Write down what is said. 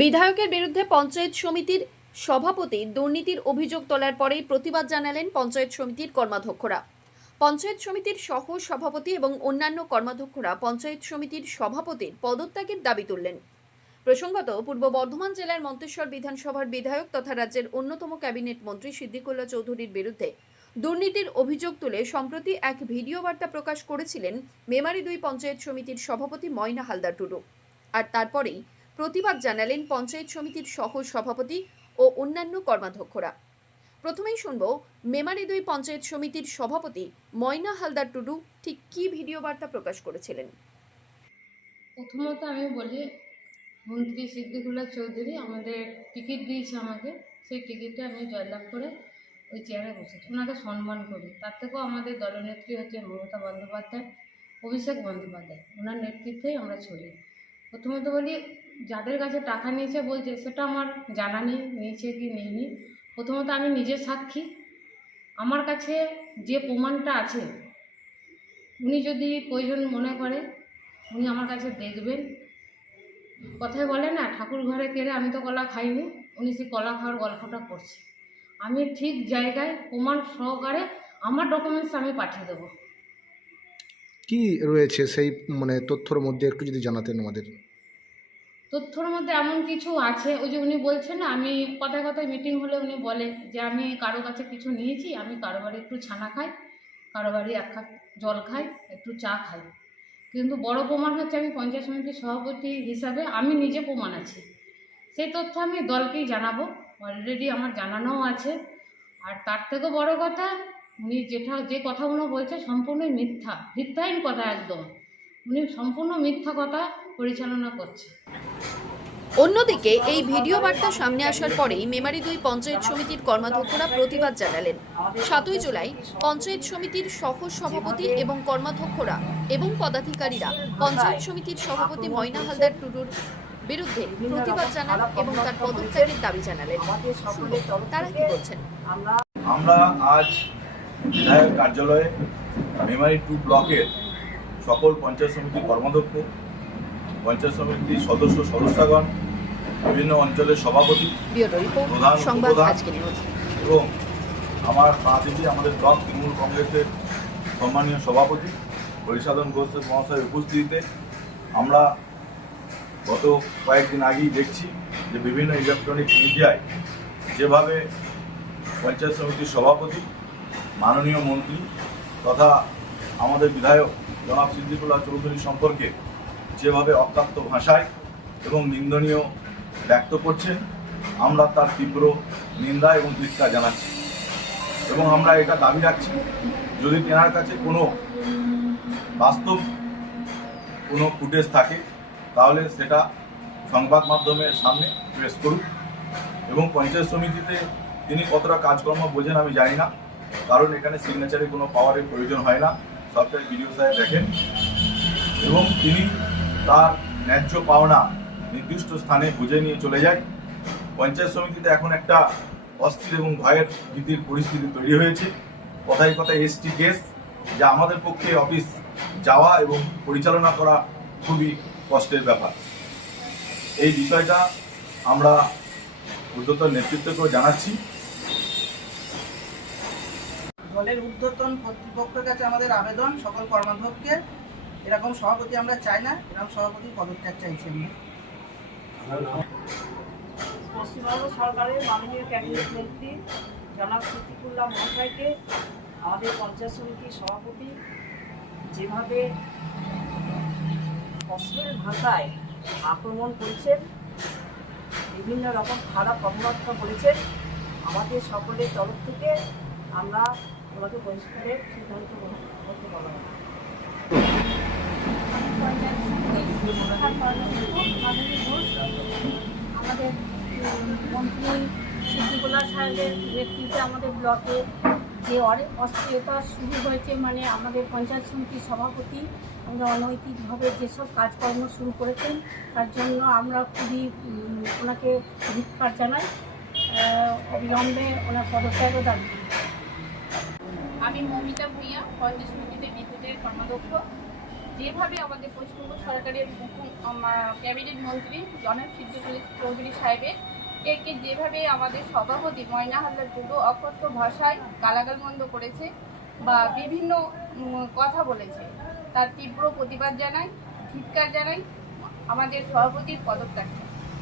বিধায়কের বিরুদ্ধে পঞ্চায়েত সমিতির সভাপতি দুর্নীতির অভিযোগ তোলার পরেই প্রতিবাদ জানালেন পঞ্চায়েত সমিতির কর্মাধ্যক্ষরা। পঞ্চায়েত সমিতির সহ সভাপতি এবং অন্যান্য কর্মাধ্যক্ষরা পঞ্চায়েত সমিতির সভাপতির পদত্যাগের দাবি তুললেন। প্রসঙ্গত, পূর্ব বর্ধমান জেলার মন্তেশ্বর বিধানসভার বিধায়ক তথা রাজ্যের অন্যতম ক্যাবিনেট মন্ত্রী সিদ্দিকুল্লাহ চৌধুরীর বিরুদ্ধে দুর্নীতির অভিযোগ তুলে সম্প্রতি এক ভিডিও বার্তা প্রকাশ করেছিলেন মেমারি দুই পঞ্চায়েত সমিতির সভাপতি ময়না হালদার টুডু। আর তারপরেই প্রতিবাদ জানালেন পঞ্চায়েত সমিতির সহ সভাপতি ও অন্যান্য কর্মাধ্যক্ষরা। প্রথমেই শুনব মেমারি দুই পঞ্চায়েত সমিতির সভাপতি ময়না হালদার টুডু ঠিক কী ভিডিও বার্তা প্রকাশ করেছিলেন। প্রথমত আমি বলি, মন্ত্রী সিদ্দিকুল্লাহ চৌধুরী আমাদের টিকিট দিয়েছে আমাকে। সেই টিকিটে আমি জয়লাভ করে ওই চেয়ারে বসেছি। ওনাকে সম্মান করি। তার থেকেও আমাদের দলনেত্রী হচ্ছে মমতা বন্দ্যোপাধ্যায়, অভিষেক বন্দ্যোপাধ্যায়। ওনার নেতৃত্বেই আমরা চলি। প্রথমত বলি যাদের কাছে টাকা নিয়েছে বলছে, সেটা আমার জানা নেই, নিয়েছে কি নেয়নি প্রথমত আমি নিজে সাক্ষী। আমার কাছে যে প্রমাণটা আছে, উনি যদি প্রয়োজন মনে করে, উনি আমার কাছে দেখবেন। কথায় বলে না, ঠাকুর ঘরে কেড়ে আমি তো কলা খাইনি, উনি সেই কলা খাওয়ার গল্পটা করছে। আমি ঠিক জায়গায় প্রমাণ সহকারে আমার ডকুমেন্টস আমি পাঠিয়ে দেবো। কি রয়েছে সেই মানে তথ্যর মধ্যে একটু যদি জানাতেন আমাদের? তথ্যর মধ্যে এমন কিছু আছে, ওই যে উনি বলছেন না, আমি কথায় কথায় মিটিং হলে উনি বলে যে আমি কারও কাছে কিছু নিয়েছি, আমি কারও বাড়ি একটু ছানা খাই, কারও বাড়ি এক কাপ জল খাই, একটু চা খাই। কিন্তু বড় প্রমাণ হচ্ছে আমি পঞ্চায়েত সমিতির সভাপতি হিসাবে আমি নিজে প্রমাণ আছি। সেই তথ্য আমি দলকেই জানাব অলরেডি আমার জানানোও আছে। আর তার থেকেও বড় কথা, উনি যেটা, যে কথাগুলো বলছে সম্পূর্ণই মিথ্যা, ভিত্তাহীন কথা একদম। উনি সম্পূর্ণ মিথ্যা কথা পরিচালনা করছে। অন্যদিকে এই ভিডিও বার্তা সামনে আসার পরেই মেমারি দুই পঞ্চায়েত সমিতির কর্মাধ্যক্ষরা প্রতিবাদ জানালেন। সাতই জুলাই পঞ্চায়েত সমিতির সহ সভাপতি এবং কর্মাধ্যক্ষরা এবং পদাধিকারীরা পঞ্চায়েত সমিতির সভাপতি ময়না হালদার টুডুর বিরুদ্ধে প্রতিবাদ জানান এবং তার পদত্যাগের দাবি জানালেন। তারা কি বলছেন? আমরা আজ বিধায়ক কার্যালয়ে মেমারি টু ব্লকের সকল পঞ্চায়েত সমিতির কর্মাধ্যক্ষ পঞ্চায়েত সমিতির সদস্য সদস্যগণ বিভিন্ন অঞ্চলের সভাপতি প্রধান, এবং আমার পাশাপাশি আমাদের ব্লক তৃণমূল কংগ্রেসের সম্মানীয় সভাপতি হরিসাধন ঘোষ মহাশয়ের উপস্থিতিতে আমরা গত কয়েকদিন আগেই দেখছি যে বিভিন্ন ইলেকট্রনিক মিডিয়ায় যেভাবে পঞ্চায়েত সমিতির সভাপতি মাননীয় মন্ত্রী তথা আমাদের বিধায়ক জনাব সিদ্দিকুল্লাহ চৌধুরী সম্পর্কে যেভাবে অকাত্য ভাষায় এবং নিন্দনীয় ব্যক্ত করছেন, আমরা তার তীব্র নিন্দা এবং ধিক্কার জানাচ্ছি। এবং আমরা এটা দাবি রাখছি, যদি তেনার কাছে কোনো বাস্তব কোনো ফুটেজ থাকে, তাহলে সেটা সংবাদ মাধ্যমের সামনে প্রেস করুক এবং পঞ্চায়েত সমিতিতে তিনি কতটা কাজকর্ম বোঝেন আমি জানি না, কারণ এখানে সিগনেচারে কোনো পাওয়ারের প্রয়োজন হয় না। সরকারি বিডিও সাহেব দেখেন। এবং তিনি তার ন্যায্য পাওনা নির্দিষ্ট স্থানে বুঝে নিয়ে চলে যায়। পঞ্চায়েত সমিতিতে এখন একটা অস্থির এবং ভয়ের ভীতির পরিস্থিতি তৈরি হয়েছে। কথায় কথায় এসটি কেস যা আমাদের পক্ষে অফিস যাওয়া এবং পরিচালনা করা খুবই কষ্টের ব্যাপার। এই বিষয়টা আমরা ঊর্ধ্বতন নেতৃত্বকেও জানাচ্ছি। দলের ঊর্ধ্বতন কর্তৃপক্ষের কাছে আমাদের আবেদন, সকল কর্মাধ্যক্ষকে এরকম সভাপতি আমরা চাই না এরকম সভাপতি পদত্যাগ চাইছি আমরা পশ্চিমবঙ্গ সরকারের মাননীয় ক্যাবিনেট মন্ত্রী জনাব সিদ্দিকুল্লাহ মহাশয়কে আমাদের পঞ্চায়েত সমিতির সভাপতি যেভাবে অশ্লীল ভাষায় আক্রমণ করেছেন বিভিন্ন রকম খারাপ কথাবার্তা বলেছেন আমাদের সকলের তরফ থেকে আমরা ওনাকে বহিষ্কারের সিদ্ধান্ত গ্রহণ করতে পারব না আমাদের মন্ত্রী সিদ্দিকুল্লাহ সাহেবের নেতৃত্বে আমাদের ব্লকে যে অস্থিরতা শুরু হয়েছে মানে আমাদের পঞ্চায়েত সমিতির সভাপতি আমরা অনৈতিকভাবে যেসব কাজকর্ম শুরু করেছেন তার জন্য আমরা খুবই ওনাকে ধিক্কার জানাই অবিলম্বে ওনার পদত্যাগও দাবি আমি মমিতা ভূঁইয়া পঞ্চায়েত সমিতিতে বিদ্যুতের কর্মাধ্যক্ষ। যেভাবে আমাদের পশ্চিমবঙ্গ সরকারের ক্যাবিনেট মন্ত্রী জনাব সিদ্দিকুল চৌধুরী সাহেবের, একে যেভাবে আমাদের সভাপতি ময়না হালদার টুডু অকথ্য ভাষায় গালাগাল মন্দ করেছে বা বিভিন্ন কথা বলেছে, তার তীব্র প্রতিবাদ জানাই ধিৎকার জানাই আমাদের সভাপতির পদত্যাগ।